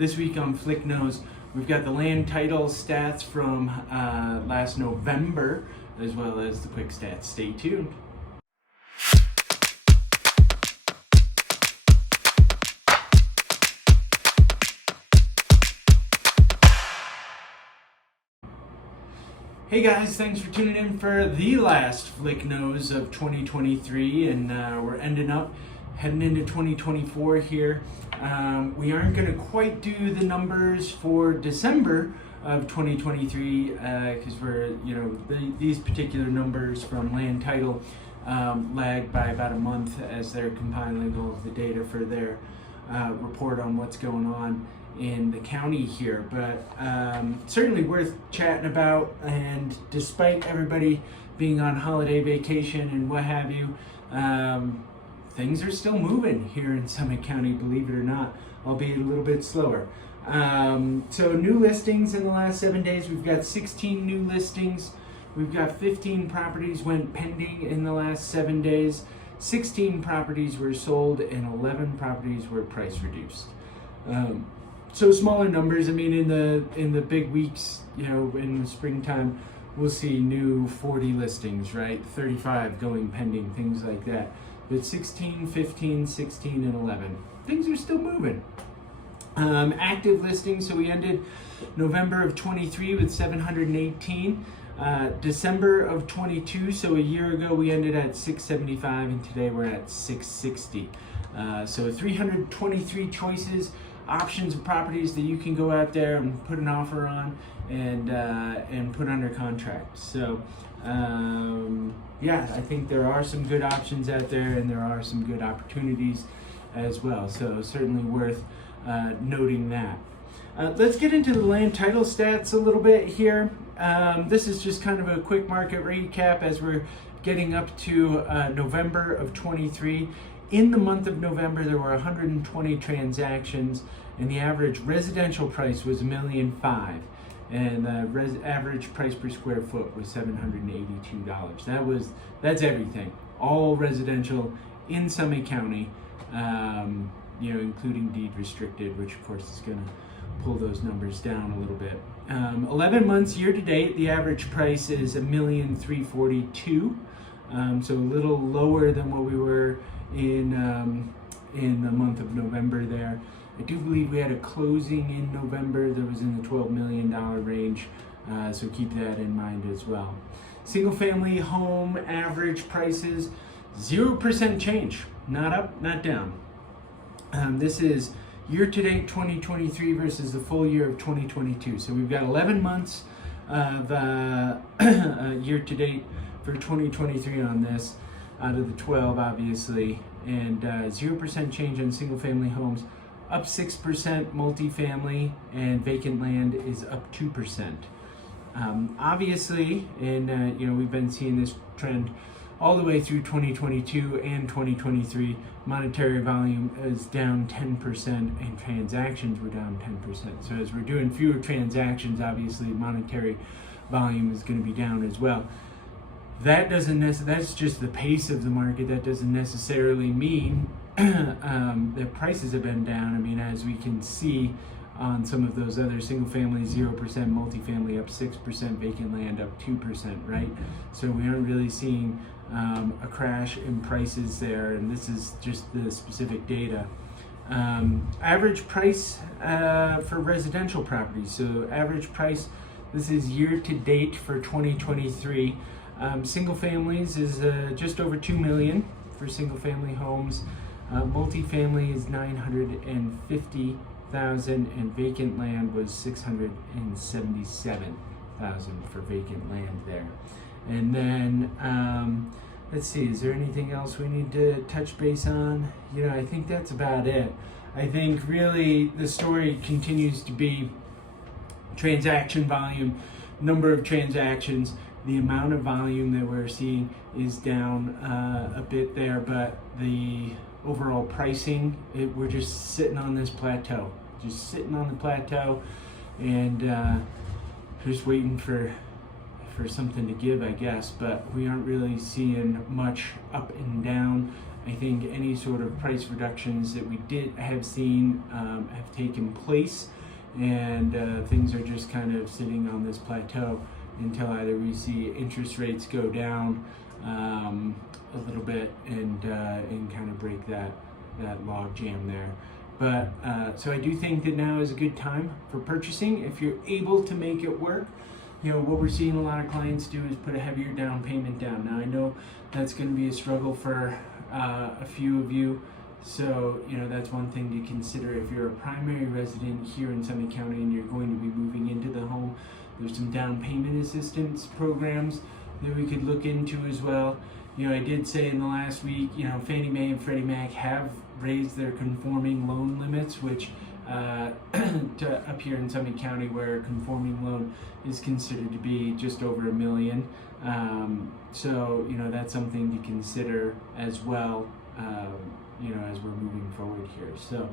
This week on Flick Knows, we've got the land title stats from last November, as well as the quick stats. Stay tuned. Hey guys, thanks for tuning in for the last Flick Knows of 2023, and we're heading into 2024 here. We aren't going to quite do the numbers for December of 2023 because these particular numbers from land title lag by about a month as they're compiling all of the data for their report on what's going on in the county here, but certainly worth chatting about. And despite everybody being on holiday vacation and what have you, things are still moving here in Summit County, believe it or not, albeit a little bit slower. So new listings in the last 7 days, we've got 16 new listings. We've got 15 properties went pending in the last 7 days. 16 properties were sold and 11 properties were price reduced. So smaller numbers. I mean, in the big weeks, in the springtime, we'll see new 40 listings, right? 35 going pending, things like that. But 16, 15, 16, and 11. Things are still moving. Active listings, so we ended November of 23 with 718. December of 22, so a year ago, we ended at 675, and today we're at 660. So 323 choices, options of properties that you can go out there and put an offer on and put under contract. So I think there are some good options out there, and there are some good opportunities as well. So certainly worth noting that. Let's get into the land title stats a little bit here. This is just kind of a quick market recap as we're getting up to November of 23. In the month of November, there were 120 transactions, and the average residential price was $1.5 million, and the average price per square foot was $782. That's everything, all residential in Summit County, including deed restricted, which of course is going to pull those numbers down a little bit. 11 months year to date, the average price is $1,342,000, so a little lower than what we were in the month of November there. I do believe we had a closing in November that was in the $12 million range, so keep that in mind as well. Single family home average prices, 0% change, not up, not down. This is year-to-date 2023 versus the full year of 2022. So we've got 11 months of year-to-date for 2023 on this, out of the 12, obviously, and 0% change on single-family homes, up 6%, multifamily, and vacant land is up 2%. Obviously, and we've been seeing this trend all the way through 2022 and 2023, monetary volume is down 10% and transactions were down 10%. So as we're doing fewer transactions, obviously monetary volume is going to be down as well. That's just the pace of the market. That doesn't necessarily mean that prices have been down. I mean, as we can see on some of those other single family, 0%, multifamily up 6%, vacant land up 2%, right? So we aren't really seeing a crash in prices there, and this is just the specific data. Average price for residential properties. So average price, this is year to date for 2023. Single families is just over $2 million for single family homes. Multifamily is $950,000, and vacant land was $677,000 for vacant land there. And then let's see, is there anything else we need to touch base on? I think that's about it. I think really the story continues to be transaction volume, number of transactions. The amount of volume that we're seeing is down a bit there, but the overall pricing, we're just sitting on this plateau, and just waiting for something to give, I guess. But we aren't really seeing much up and down, I think any sort of price reductions that we did have seen have taken place, and things are just kind of sitting on this plateau until either we see interest rates go down a little bit and kind of break that log jam there. But so I do think that now is a good time for purchasing if you're able to make it work. You know, what we're seeing a lot of clients do is put a heavier down payment down. Now I know that's going to be a struggle for a few of you, so you know that's one thing to consider. If you're a primary resident here in Summit County and you're going to be moving into the home, there's some down payment assistance programs that we could look into as well. You know, I did say in the last week, you know, Fannie Mae and Freddie Mac have raised their conforming loan limits, which to up here in Summit County, where a conforming loan is considered to be just over $1 million. So, you know, that's something to consider as well, you know, as we're moving forward here. So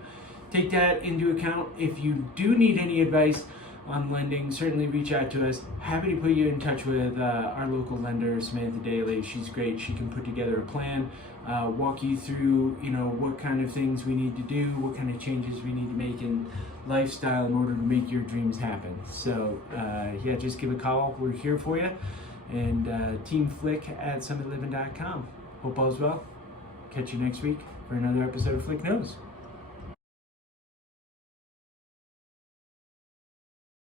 take that into account. If you do need any advice on lending, certainly reach out to us. Happy to put you in touch with our local lender, Samantha Daly. She's great. She can put together a plan, walk you through, you know, what kind of things we need to do, what kind of changes we need to make in lifestyle in order to make your dreams happen. So yeah, just give a call. We're here for you. And Team Flick at summitliving.com. Hope all's well. Catch you next week for another episode of Flick Knows.